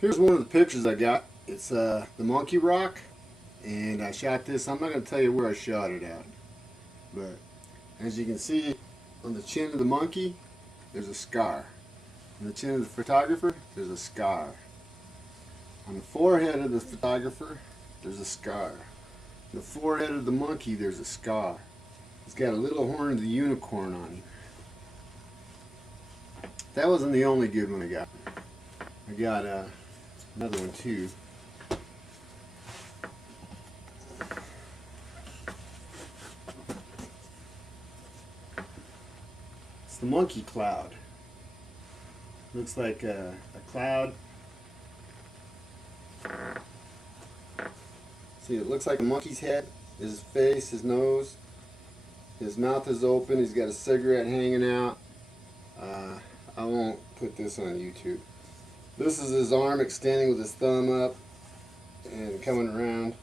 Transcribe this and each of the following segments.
Here's one of the pictures I got. It's the monkey rock, and I shot this. I'm not going to tell you where I shot it at, but as you can see on the chin of the monkey, there's a scar. On the chin of the photographer, there's a scar. On the forehead of the photographer, there's a scar. On the forehead of the monkey, there's a scar. He's got a little horn of the unicorn on him. That wasn't the only good one I got. I got another one too. It's the monkey cloud. Looks like a cloud. See, it looks like a monkey's head, his face, his nose. His mouth is open, he's got a cigarette hanging out. I won't put this on YouTube. This is his arm extending with his thumb up and coming around.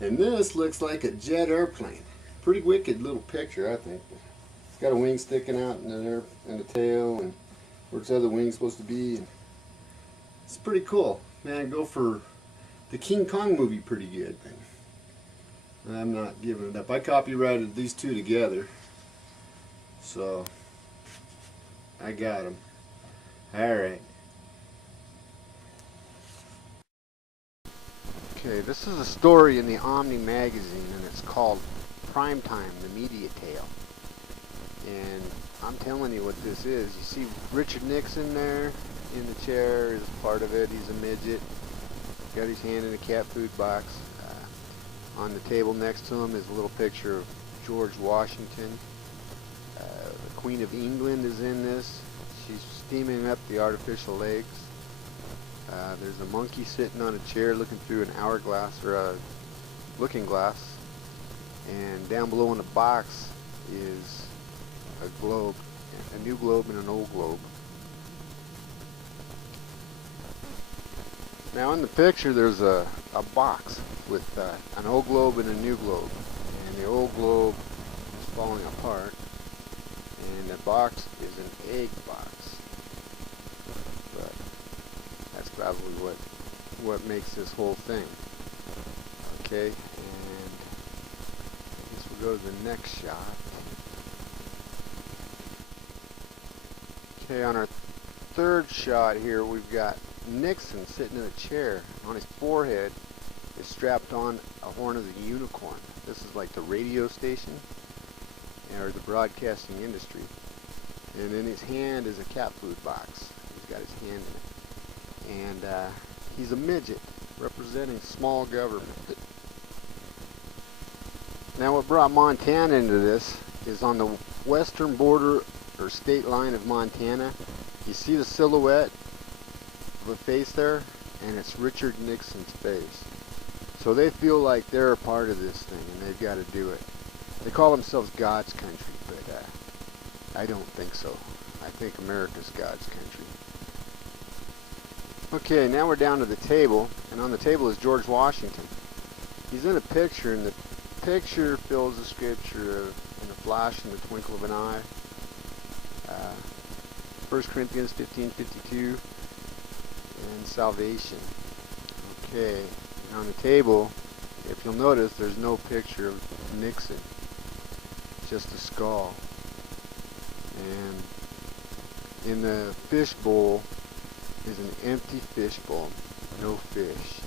And this looks like a jet airplane. Pretty wicked little picture, I think. It's got a wing sticking out in the tail, and where's the other wing supposed to be. And it's pretty cool. Man, go for the King Kong movie pretty good. I'm not giving it up. I copyrighted these two together, so I got them. Alright. Okay, this is a story in the Omni Magazine, and it's called Primetime, the Media Tale. And I'm telling you what this is. You see Richard Nixon there in the chair is part of it. He's a midget. Got his hand in a cat food box. On the table next to him is a little picture of George Washington. The Queen of England is in this. She's steaming up the artificial legs. There's a monkey sitting on a chair looking through an hourglass, or a looking glass. And down below in the box is a globe, a new globe and an old globe. Now in the picture there's a box with an old globe and a new globe. And the old globe is falling apart. And the box is an egg box. But that's probably what makes this whole thing. Okay, and I guess we'll go to the next shot. Okay, on our third shot here we've got Nixon sitting in a chair. On his forehead is strapped on a horn of the unicorn. This is like the radio station or the broadcasting industry. And in his hand is a cat food box. He's got his hand in it. And he's a midget representing small government. Now what brought Montana into this is on the western border or state line of Montana. You see the silhouette of a face there, and it's Richard Nixon's face. So they feel like they're a part of this thing and they've got to do it. They call themselves God's country, but I don't think so. I think America's God's country. Okay, now we're down to the table, and on the table is George Washington. He's in a picture, and the picture fills the scripture of in a flash, in the twinkle of an eye. 1 Corinthians 15:52 and salvation. Okay, and on the table, if you'll notice, there's no picture of Nixon, just a skull. And in the fish bowl is an empty fish bowl, no fish.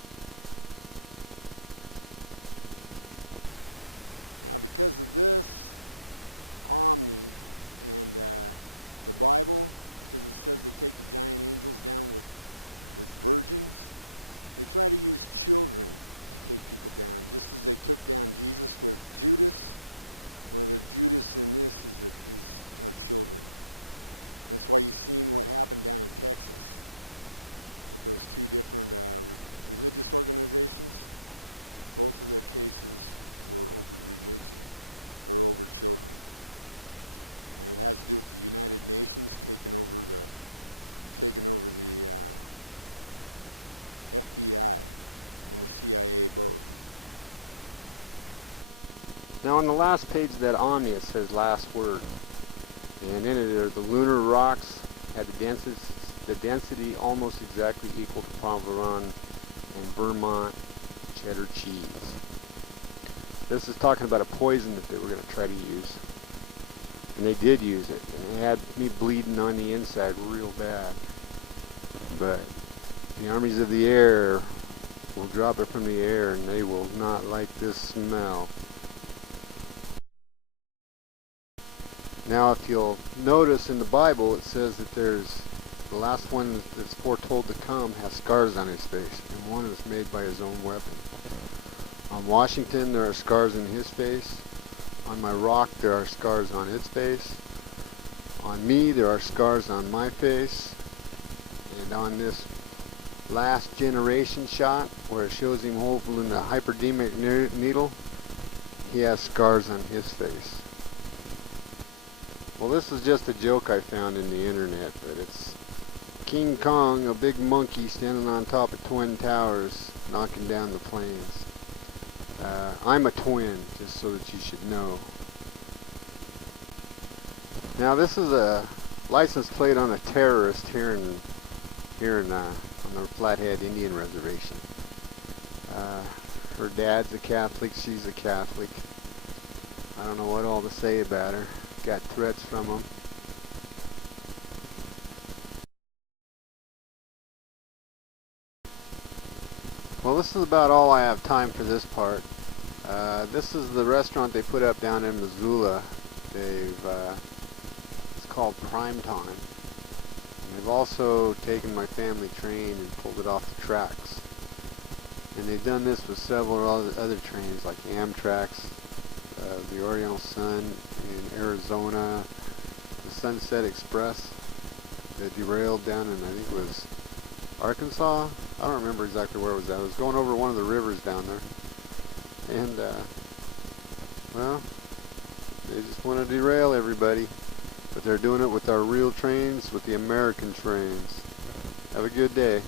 Now on the last page of that Omni it says last word. And in it are the lunar rocks, had the the density almost exactly equal to Provolone and Vermont cheddar cheese. This is talking about a poison that they were going to try to use. And they did use it. And it had me bleeding on the inside real bad. But the armies of the air will drop it from the air and they will not like this smell. Now if you'll notice in the Bible, it says that there's the last one that's foretold to come has scars on his face, and one is made by his own weapon. On Washington, there are scars in his face. On my rock, there are scars on its face. On me, there are scars on my face. And on this last generation shot, where it shows him holding the hypodermic needle, he has scars on his face. Well, this is just a joke I found in the internet, but it's King Kong, a big monkey standing on top of Twin Towers, knocking down the planes. I'm a twin, just so that you should know. Now, this is a license plate on a terrorist here on the Flathead Indian Reservation. Her dad's a Catholic, she's a Catholic. I don't know what all to say about her. Got threats from them. Well, this is about all I have time for this part. This is the restaurant they put up down in Missoula. It's called Prime Time. And they've also taken my family train and pulled it off the tracks. And they've done this with several other trains like Amtrak's, the Oriental Sun in Arizona, the Sunset Express that derailed down in, I think it was Arkansas. I don't remember exactly where it was at. It was going over one of the rivers down there. And, well, they just want to derail everybody. But they're doing it with our real trains, with the American trains. Have a good day.